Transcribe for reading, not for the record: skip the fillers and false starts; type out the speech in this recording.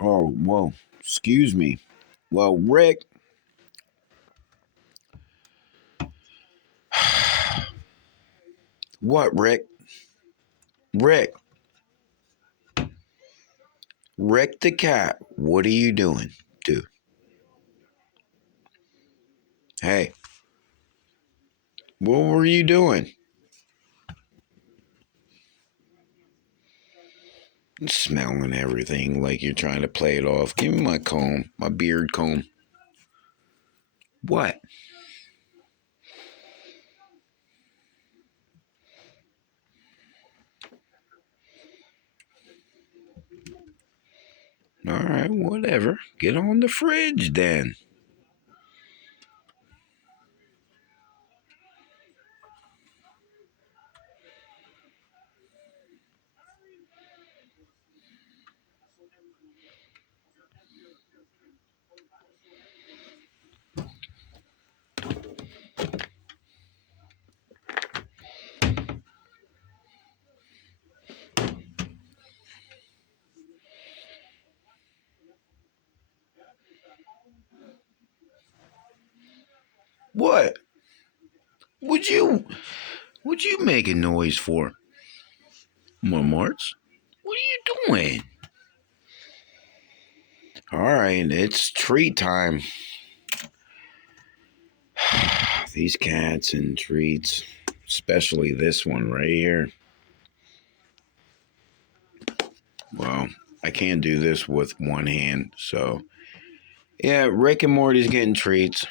Oh, well, excuse me. Well, Rick, what, Rick? Rick, Rick the cat, what are you doing, dude? Hey, what were you doing? Smelling everything like you're trying to play it off. Give me my comb, my beard comb. What? All right, whatever. Get on the fridge then. What? Would you would you make a noise for? Marts? What are you doing? All right, it's treat time. These cats and treats, especially this one right here. Well, I can't do this with one hand, so yeah, Rick and Morty's getting treats.